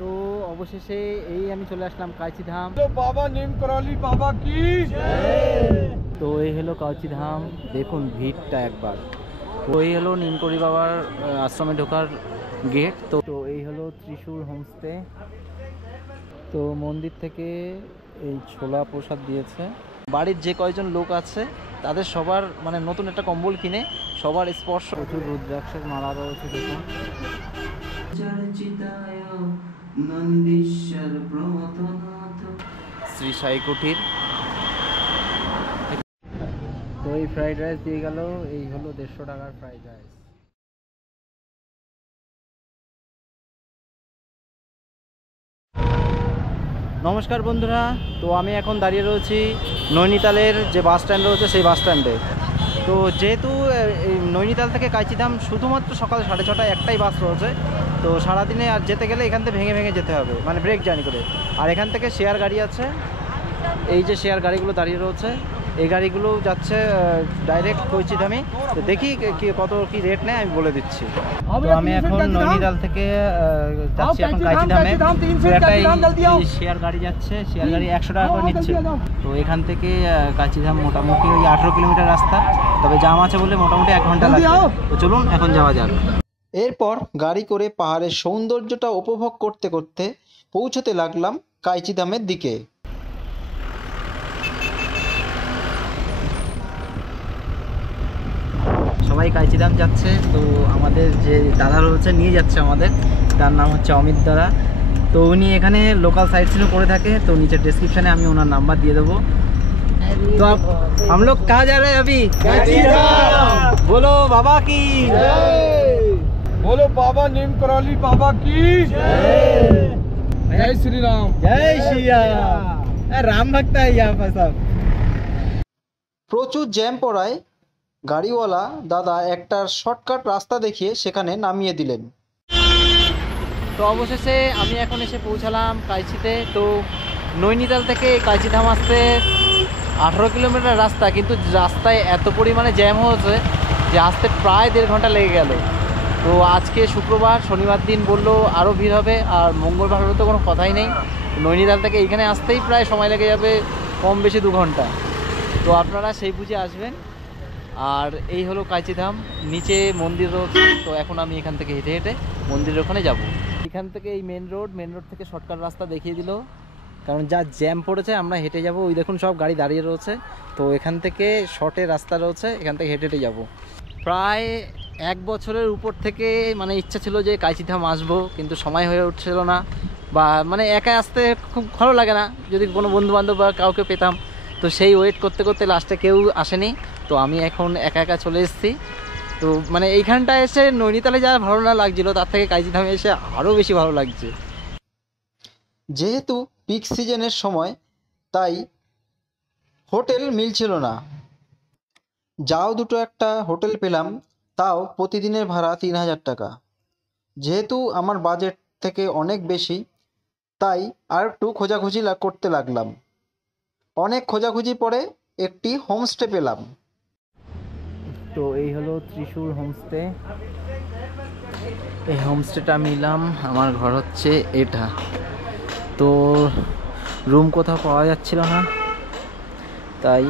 তো অবশেষে এই আমি চলে আসলাম কাঁচি ধাম। বাবা নিম করলি বাবা কি। তো এই হলো কাঁচি ধাম, দেখুন ভিড়টা একবার। তো এই হলো নিমকরি বাবার আশ্রমে ঢোকার গেট। তো এই হলো ত্রিশূল হোমস্টে। তো মন্দির থেকে এই ছোলা প্রসাদ দিয়েছে। বাড়ির যে কয়জন লোক আছে তাদের সবার মানে নতুন একটা কম্বল কিনে সবার স্পর্শ। প্রচুর রুদ্রাক্ষের মালা রয়েছে দেখুন। শ্রী সাই কুঠির। তো এই ফ্রাইড রাইস দিয়ে গেল, এই হলো 150 টাকার ফ্রাইড রাইস। নমস্কার বন্ধুরা, তো আমি এখন দাঁড়িয়ে রয়েছি নৈনিতালের যে বাস স্ট্যান্ড রয়েছে সেই বাস স্ট্যান্ডে। তো যেহেতু এই নৈনিতাল থেকে কাঁচিধাম শুধুমাত্র সকাল 6:30টায় একটাই বাস রয়েছে, তো সারাদিনে আর যেতে গেলে এখান থেকে ভেঙে ভেঙে যেতে হবে, মানে ব্রেক জার্নি করে। আর এখান থেকে শেয়ার গাড়ি আছে, এই যে শেয়ার গাড়িগুলো দাঁড়িয়ে রয়েছে, এই গাড়িগুলো যাচ্ছে ডাইরেক্ট কাঁচিধামে। তো দেখি কত কি রেট নেয় আমি বলে দিচ্ছি। তো আমি এখন নৈনিতাল থেকে যাচ্ছি এখন কাঁচিধামে। শেয়ার গাড়ি যাচ্ছে, শেয়ার গাড়ি 100 টাকা করে নিচ্ছে। তো এখান থেকে কাঁচিধাম মোটামুটি ওই 18 কিলোমিটার রাস্তা, তবে জাম আছে বলে মোটামুটি 1 ঘন্টা লাগবে। তো চলুন এখন যাওয়া যাক। এরপর গাড়ি করে পাহাড়ের সৌন্দর্যটা উপভোগ করতে করতে পৌঁছতে লাগলাম কাঁচিধামের দিকে। সবাই কাঁচিধাম যাচ্ছে, তো আমাদের যে দাদা রয়েছে নিয়ে যাচ্ছে আমাদের, তার নাম হচ্ছে অমিত দাদা। তো উনি এখানে লোকাল সাইট সিনও করে থাকে, তো নিচের ডিসক্রিপশানে আমি ওনার নাম্বার দিয়ে দেবো। तो हम लोग कहाँ जा रहे हैं अभी? बोलो बाबा की, बोलो बाबा नीम करौली बाबा की। जय श्री राम। जय श्री राम। राम भक्त है यहाँ पर सब। প্রচুর জ্যাম পড়ায় গাড়িওয়ালা দাদা একটা শর্টকাট রাস্তা দেখিয়ে সেখানে নামিয়ে দিলেন। তো অবশেষে আমি এখন এসে পৌঁছালাম কাঁচিতে। তো নৈনিতাল থেকে কাঁচিধাম আসতে 18 কিলোমিটার রাস্তা, কিন্তু রাস্তায় এত পরিমাণে জ্যাম হয়েছে যে আসতে প্রায় 1.5 ঘন্টা লেগে গেল। তো আজকে শুক্রবার, শনিবার দিন বললো আরও ভিড় হবে, আর মঙ্গলবার হলে তো কোনো কথাই নেই। নৈনিতাল থেকে এইখানে আসতেই প্রায় সময় লেগে যাবে কম বেশি 2 ঘন্টা। তো আপনারা সেই বুঝে আসবেন। আর এই হলো কাঁচিধাম, নিচে মন্দির রয়েছে। তো এখন আমি এখান থেকে হেঁটে হেঁটে মন্দিরের ওখানে যাব। এখান থেকে এই মেন রোড থেকে শর্টকাট রাস্তা দেখিয়ে দিল, কারণ যা জ্যাম পড়েছে আমরা হেঁটে যাব। ওই দেখুন সব গাড়ি দাঁড়িয়ে রয়েছে। তো এখান থেকে শর্টের রাস্তা রয়েছে, এখান থেকে হেঁটে হেঁটে যাব। প্রায় 1 বছরের উপর থেকে মানে ইচ্ছা ছিল যে কাঁচিধাম আসবো, কিন্তু সময় হয়ে উঠছিল না, বা মানে একা আসতে খুব ভালো লাগে না, যদি কোনো বন্ধুবান্ধব বা কাউকে পেতাম। তো সেই ওয়েট করতে করতে লাস্টে কেউ আসেনি, তো আমি এখন একা একা চলে এসেছি। তো মানে এইখানটায় এসে নৈনিতালে যা ভালো না লাগছিল, তার থেকে কাঁচিধামে এসে আরও বেশি ভালো লাগছে। যেহেতু পিক সিজনের সময় তাই হোটেল মিলছিল না, যাও দুটো একটা হোটেল পেলাম, তাও প্রতিদিনের ভাড়া 3000 টাকা। যেহেতু আমার বাজেট থেকে অনেক বেশি, তাই আর একটু খোঁজাখুঁজি করতে লাগলাম। অনেক খোঁজাখুঁজি পরে একটি হোমস্টে পেলাম। তো এই হলো ত্রিশূল হোমস্টে। এই হোমস্টেটা আমি নিলাম, আমার ঘর হচ্ছে এটা। তো রুম কোথাও পাওয়া যাচ্ছিল না, তাই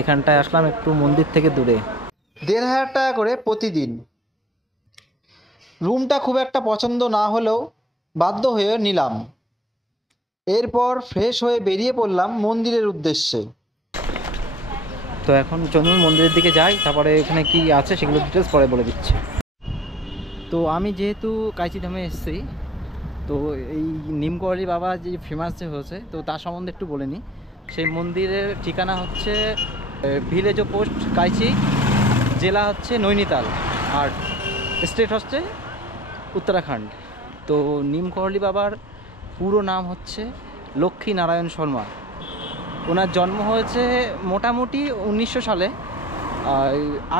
এখানটায় আসলাম একটু মন্দির থেকে দূরে। 1500 টাকা করে প্রতিদিন। রুমটা খুব একটা পছন্দ না হলেও বাধ্য হয়ে নিলাম। এরপর ফ্রেশ হয়ে বেরিয়ে পড়লাম মন্দিরের উদ্দেশ্যে। তো এখন চলুন মন্দিরের দিকে যাই, তারপরে এখানে কি আছে সেগুলো ডিটেলস পরে বলে দিচ্ছি। তো আমি যেহেতু কাঁচিধামে এসেছি, তো এই নিমকরি বাবা যে ফেমাস যে হয়েছে, তো তার সম্বন্ধে একটু বলে নিই। সেই মন্দিরের ঠিকানা হচ্ছে ভিলেজ পোস্ট কাঁচি, জেলা হচ্ছে নৈনিতাল, আর স্টেট হচ্ছে উত্তরাখণ্ড। তো নিমকরলি বাবার পুরো নাম হচ্ছে লক্ষ্মী নারায়ণ শর্মা। ওনার জন্ম হয়েছে মোটামুটি 1900 সালে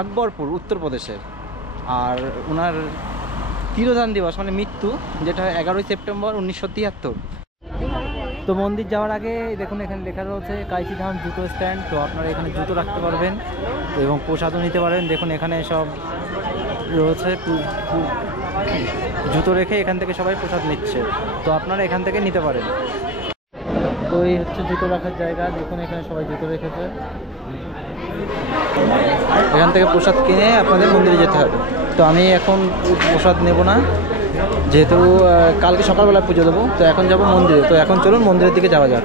আকবরপুর, উত্তরপ্রদেশের। আর ওনার তিরোধান দিবস মানে মৃত্যু, যেটা 11 সেপ্টেম্বর 1973। তো মন্দির যাওয়ার আগে দেখুন এখানে লেখা রয়েছে কাঁচিধাম জুতো স্ট্যান্ড। তো আপনারা এখানে জুতো রাখতে পারবেন এবং প্রসাদও নিতে পারবেন। দেখুন এখানে সব রয়েছে জুতো রেখে এখান থেকে সবাই প্রসাদ নিচ্ছে, তো আপনারা এখান থেকে নিতে পারেন। তো এই হচ্ছে জুতো রাখার জায়গা, দেখুন এখানে সবাই জুতো রেখেছে। এখান থেকে প্রসাদ কিনে আপনাদের মন্দিরে যেতে হবে। তো আমি এখন প্রসাদ নেব না, যেহেতু কালকে সকালবেলা পুজো দেবো, তো এখন যাব মন্দিরে। তো এখন চলুন মন্দিরের দিকে যাওয়া যাক।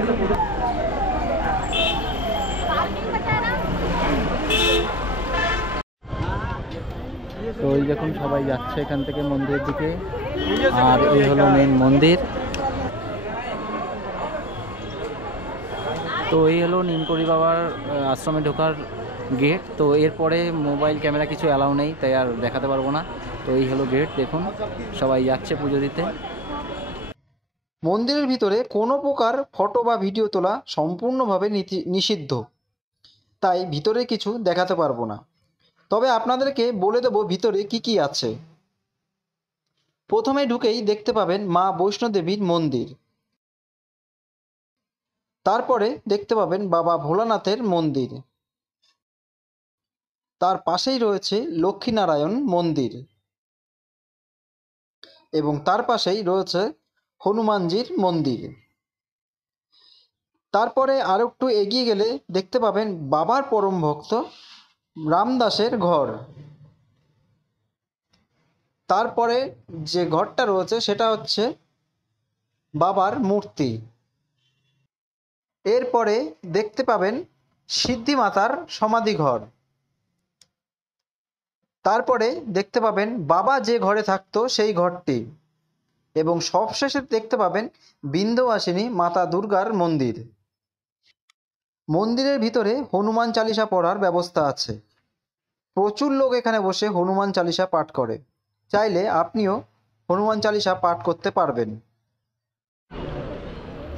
তো এই দেখুন সবাই যাচ্ছে এখান থেকে মন্দিরের দিকে, আর এই হলো মেন মন্দির। তো এই হলো নিমকড়ি বাবার আশ্রমে ঢোকার গেট। তো এরপরে মোবাইল ক্যামেরা কিছু অ্যালাউ নেই, তাই আর দেখাতে পারবো না। তো এই হলো গেট, দেখুন সবাই যাচ্ছে পুজো দিতে। মন্দিরের ভিতরে কোনো প্রকার ফটো বা ভিডিও তোলা সম্পূর্ণভাবে নিষিদ্ধ, তাই ভিতরে কিছু দেখাতে পারবো না। তবে আপনাদেরকে বলে দেব ভিতরে কি কি আছে। প্রথমে ঢুকেই দেখতে পাবেন মা বৈষ্ণোদেবীর মন্দির, তারপরে দেখতে পাবেন বাবা ভোলানাথের মন্দির, তার পাশেই রয়েছে লক্ষ্মীনারায়ণ মন্দির এবং তার পাশেই রয়েছে হনুমানজির মন্দির। তারপরে আর একটু এগিয়ে গেলে দেখতে পাবেন বাবার পরম ভক্ত রামদাসের ঘর। তারপরে যে ঘরটা রয়েছে সেটা হচ্ছে বাবার মূর্তি। এরপরে দেখতে পাবেন সিদ্ধিমাতার সমাধিঘর। তারপরে দেখতে পাবেন বাবা যে ঘরে থাকতো সেই ঘরটি, এবং সবশেষে দেখতে পাবেন বিন্ধ্যবাসিনী মাতা দুর্গার মন্দির। মন্দিরের ভিতরে হনুমান চালিসা পড়ার ব্যবস্থা আছে। প্রচুর লোক এখানে বসে হনুমান চালিসা পাঠ করে, চাইলে আপনিও হনুমান চালিসা পাঠ করতে পারবেন।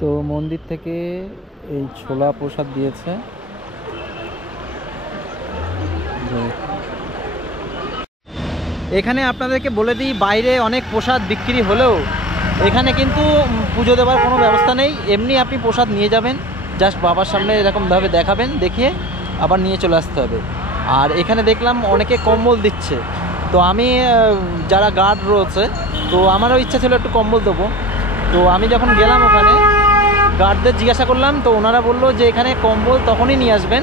তো মন্দির থেকে এই ছোলা প্রসাদ দিয়েছে। এখানে আপনাদেরকে বলে দিই, বাইরে অনেক প্রসাদ বিক্রি হলেও এখানে কিন্তু পুজো দেওয়ার কোনো ব্যবস্থা নেই। এমনি আপনি প্রসাদ নিয়ে যাবেন, জাস্ট বাবার সামনে এরকমভাবে দেখাবেন, দেখিয়ে আবার নিয়ে চলে আসতে হবে। আর এখানে দেখলাম অনেকে কম্বল দিচ্ছে, তো আমি যারা গার্ড রয়েছে, তো আমারও ইচ্ছা ছিল একটু কম্বল দেবো। তো আমি যখন গেলাম ওখানে গার্ডদের জিজ্ঞাসা করলাম, তো ওনারা বললো যে এখানে কম্বল তখনই নিয়ে আসবেন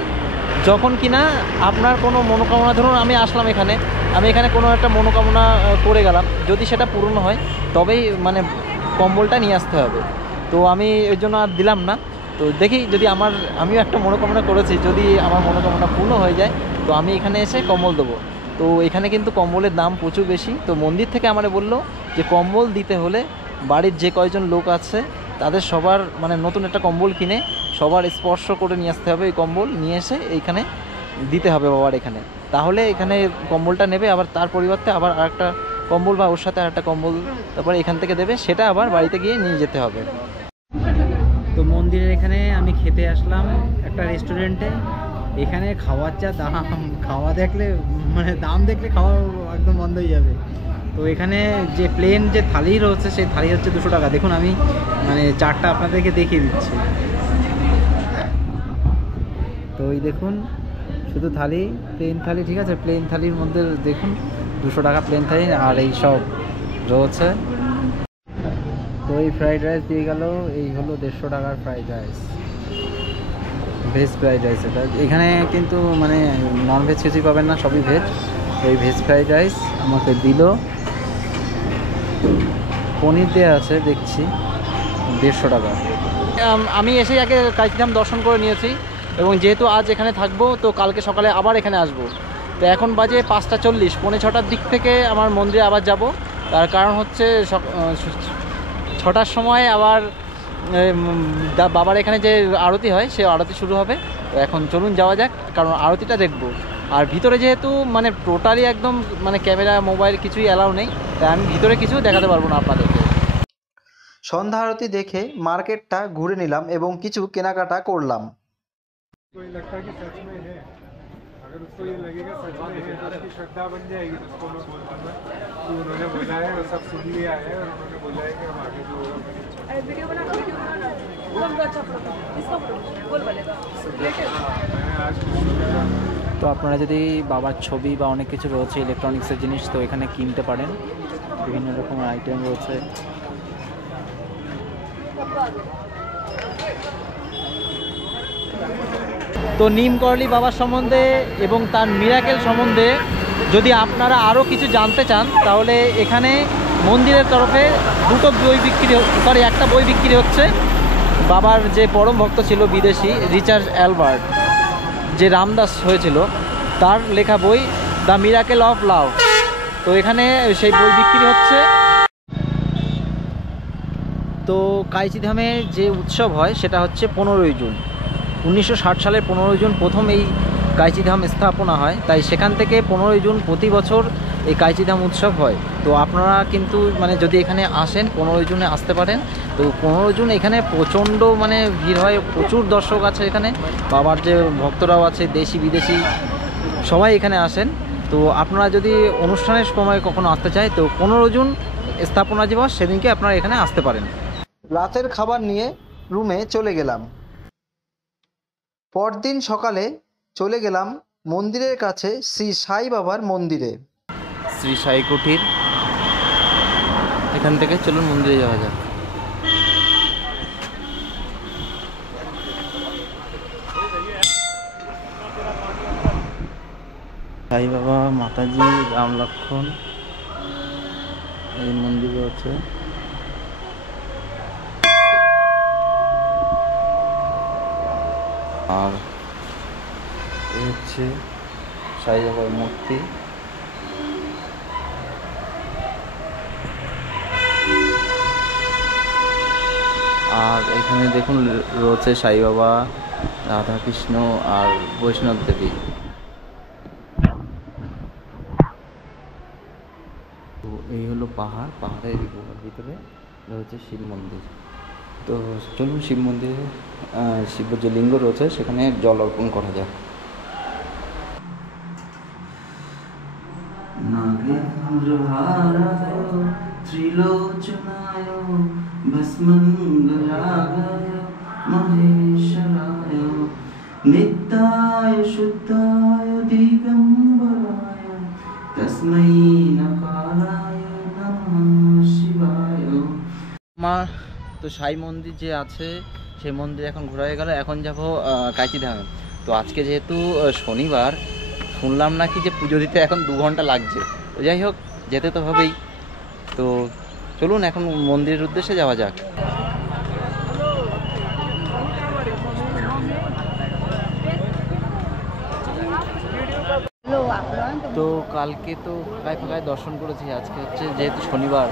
যখন কিনা আপনার কোনো মনোকামনা, ধরুন আমি আসলাম এখানে, আমি এখানে কোনো একটা মনোকামনা করে গেলাম, যদি সেটা পূরণ হয় তবেই মানে কম্বলটা নিয়ে আসতে হবে। তো আমি এর জন্য আর দিলাম না। তো দেখি যদি আমিও একটা মনোকামনা করেছি, যদি আমার মনোকামনা পূর্ণ হয়ে যায় তো আমি এখানে এসে কম্বল দেবো। তো এখানে কিন্তু কম্বলের দাম প্রচুর বেশি। তো মন্দির থেকে আমারে বললো যে কম্বল দিতে হলে বাড়ির যে কয়জন লোক আছে তাদের সবার মানে নতুন একটা কম্বল কিনে সবার স্পর্শ করে নিয়ে আসতে হবে। এই কম্বল নিয়ে এসে এইখানে দিতে হবে বাবার এখানে, তাহলে এখানে কম্বলটা নেবে, আবার তার পরিবর্তে আবার আরেকটা কম্বল বা ওর সাথে আরেকটা কম্বল তারপরে এখান থেকে দেবে, সেটা আবার বাড়িতে গিয়ে নিয়ে যেতে হবে। তো মন্দিরের এখানে আমি খেতে আসলাম একটা রেস্টুরেন্টে। এখানে খাওয়ার যা দাম, খাওয়া দেখলে মানে দাম দেখলে খাওয়া একদম বন্ধ হয়ে যাবে। তো এখানে যে প্লেন যে থালি রয়েছে সেই থালি হচ্ছে 200 টাকা। দেখুন আমি মানে চারটা আপনাদেরকে দেখিয়ে দিচ্ছি। তো এই দেখুন শুধু থালি, প্লেন থালি, ঠিক আছে, প্লেন থালির মধ্যে দেখুন 200 টাকা প্লেন থালি, আর এই সব রয়েছে। তো এই ফ্রাইড রাইস দিয়ে গেল, এই হলো 150 টাকার fried rice, veg fried rice. এটা এখানে কিন্তু মানে নন ভেজ কিছুই পাবেন না, সবই ভেজ। এই ভেজ ফ্রাইড রাইস আমাকে দিল, পনির দেওয়া আছে দেখছি, 150 টাকা। আমি এসে আগে কাশীধাম দর্শন করে নিয়েছি, এবং যেহেতু আজ এখানে থাকবো তো কালকে সকালে আবার এখানে আসবো। তো এখন বাজে 5:40, 5:45 দিক থেকে আমার মন্দিরে আবার যাব। তার কারণ হচ্ছে 6টার সময় আবার বাবার এখানে যে আরতি হয় সে আরতি শুরু হবে। তো এখন চলুন যাওয়া যাক, কারণ আরতিটা দেখবো। আর ভিতরে যেহেতু মানে টোটালি একদম মানে ক্যামেরা মোবাইল কিছুই অ্যালাউ নেই, তাই আমি ভিতরে কিছু দেখাতে পারবো না আপনাদেরকে। সন্ধ্যা আরতি দেখে মার্কেটটা ঘুরে নিলাম এবং কিছু কেনাকাটা করলাম। कोई लगता है कि सच में है, अगर उसको ये लगेगा सच में है तो उसकी श्रद्धा बन जाएगी, तो उसको मैं बोल दूंगा कि उन्होंने बोला है वो सब सुन लिया है और उन्होंने बोला है कि हम आगे जो होगा वीडियो बना कौन सा अच्छा फोटो इसका फोटो बोल बोलेगा मैं आज তো আপনারা যদি বাবার ছবি বা অনেক কিছু রয়েছে ইলেকট্রনিক্সের জিনিস, তো এখানে কিনতে পারেন। বিভিন্ন রকমের আইটেম রয়েছে। তো নিম করলি বাবার সম্বন্ধে এবং তার মিরাকেল সম্বন্ধে যদি আপনারা আরও কিছু জানতে চান, তাহলে এখানে মন্দিরের তরফে একটা বই বিক্রি হচ্ছে। বাবার যে পরম ভক্ত ছিল বিদেশি রিচার্ড অ্যালবার্ট, যে রামদাস হয়েছিল, তার লেখা বই দ্য মিরাকেল অফ লাভ। তো এখানে সেই বই বিক্রি হচ্ছে। তো কাইচি ধামে যে উৎসব হয় সেটা হচ্ছে 15ই জুন। 1960 সালের 15ই জুন প্রথম এই কাইচি ধাম স্থাপনা হয়, তাই সেখান থেকে 15ই জুন প্রতি বছর এই কাইচি ধাম উৎসব হয়। তো আপনারা কিন্তু যদি এখানে আসেন 15ই জুনে আসতে পারেন। তো 15ই জুন এখানে প্রচণ্ড ভিড় হয়, প্রচুর দর্শক আছে এখানে, বাবার যে ভক্তরাও আছে দেশি বিদেশি সবাই এখানে আসেন। তো আপনারা যদি অনুষ্ঠানের সময় কখনো আসতে চায় তো 15 জুন স্থাপনা দিবস সেদিনকে আপনারা এখানে আসতে পারেন। রাতের খাবার নিয়ে রুমে চলে গেলাম। পরদিন সকালে চলে গেলাম মন্দিরের কাছে শ্রী সাই বাবার মন্দিরে। শ্রী সাই কুঠির, এখান থেকে চলুন মন্দিরে যাওয়া যাক। সাই বাবা, মাতাজি, রাম লক্ষ্মণ এই মন্দিরে আছে। আর এই হচ্ছে সাই বাবার মূর্তি। আর এখানে দেখুন রয়েছে সাই বাবা, রাধা কৃষ্ণ আর বৈষ্ণব দেবী। তো এই হলো পাহাড়ের গুহার ভিতরে রয়েছে শিব মন্দির। তো চলুন শিব মন্দিরে শিব যে লিঙ্গ রয়েছে সেখানে জল অর্পণ করা যাক। ত্রিলোচনায় ভস্মঙ্গরাগায় মহেশ্বরায় নিত্যায় শুদ্ধায় দিগম্বরায় তস্मै নকারায় নমঃ শিবায়। আমার তো সাই মন্দির যে আছে সেই মন্দির এখন ঘোরা হয়ে গেল। এখন যাব কাইচি ধামে। তো আজকে যেহেতু শনিবার, শুনলাম নাকি যে পুজো দিতে এখন 2 ঘন্টা লাগছে। তো যাই হোক, যেতে তো হবেই। তো চলুন এখন মন্দিরের উদ্দেশ্যে যাওয়া যাক। তো কালকে তো ফাঁকায় দর্শন করেছি, আজকে হচ্ছে যেহেতু শনিবার,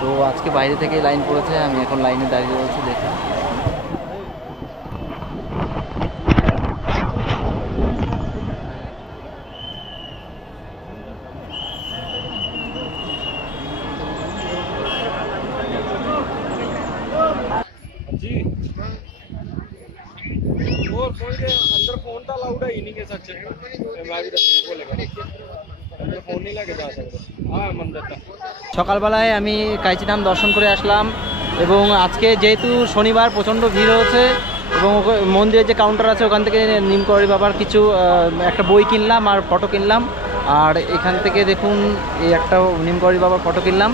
তো আজকে বাইরে থেকে লাইন পড়েছে, আমি এখন লাইনে দাঁড়িয়ে রয়েছি। দেখুন जी वो फोन के अंदर फोन तो अलाउड है ही नहीं के सच मैं भी बोलेगा अंदर फोन नहीं लेके जा सकते। हाँ मंदिर था। সকালবেলায় আমি কাইচি ধাম দর্শন করে আসলাম এবং আজকে যেহেতু শনিবার প্রচণ্ড ভিড় হয়েছে এবং মন্দিরের যে কাউন্টার আছে ওখান থেকে নিমকরি বাবার কিছু একটা বই কিনলাম আর ফটো কিনলাম। আর এখান থেকে দেখুন এই একটা নিমকরি বাবার ফটো কিনলাম।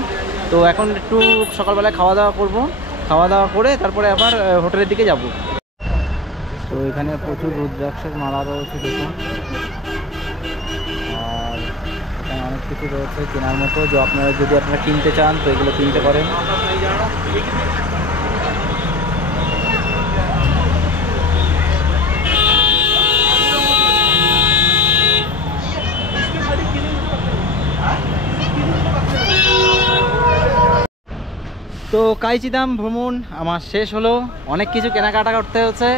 তো এখন একটু সকালবেলায় খাওয়া দাওয়া করবো, খাওয়া দাওয়া করে তারপরে আবার হোটেলের দিকে যাব। তো এখানে প্রচুর রুদ্রাক্ষের মালা রয়েছে দেখুন, আর এখানে অনেক কিছু রয়েছে কেনার মতো, যে আপনারা যদি কিনতে চান তো এগুলো কিনতে পারেন। তো কাইচি ধাম ভ্রমণ আমার শেষ হলো। অনেক কিছু কেনাকাটা করতে হচ্ছে,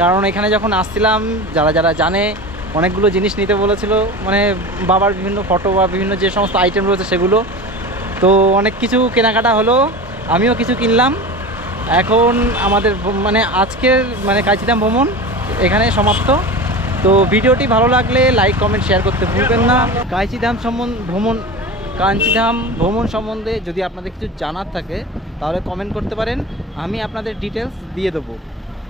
কারণ এখানে যখন আসছিলাম যারা যারা জানে অনেকগুলো জিনিস নিতে বলেছিল, বাবার বিভিন্ন ফটো বা বিভিন্ন যে সমস্ত আইটেম রয়েছে সেগুলো। তো অনেক কিছু কেনাকাটা হলো, আমিও কিছু কিনলাম। এখন আমাদের আজকের কাইচি ধাম ভ্রমণ এখানে সমাপ্ত। তো ভিডিওটি ভালো লাগলে লাইক কমেন্ট শেয়ার করতে ভুলবেন না। কাইচি ধাম ভ্রমণ সম্বন্ধে যদি আপনাদের কিছু জানার থাকে তাহলে কমেন্ট করতে পারেন, আমি আপনাদের ডিটেলস দিয়ে দেবো।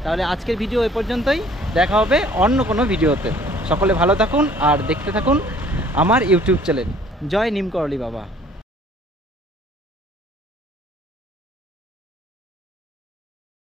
তাহলে আজকের ভিডিও এ পর্যন্তই, দেখা হবে অন্য কোনো ভিডিওতে। সকলে ভালো থাকুন আর দেখতে থাকুন আমার ইউটিউব চ্যানেল জয় নিম করলি বাবা।